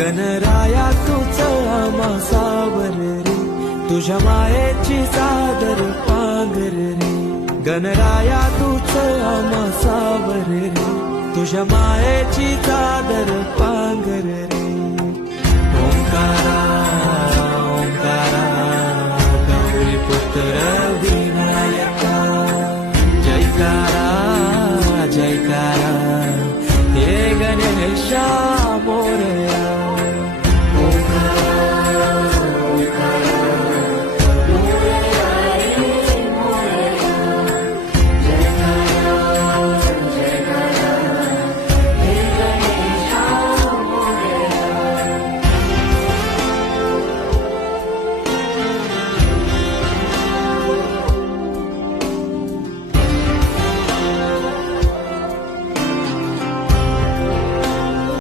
गणराया तूच आम्हा सावर रे, तुझ्या मायेची चादर पांघर रे. गणराया तूच आम्हा सावर रे, तुझ्या मायेची चादर पांघर रे. ओंकारा ओंकारा गौरी पुत्र विनायका, जयकारा जयकारा हे गणेशा.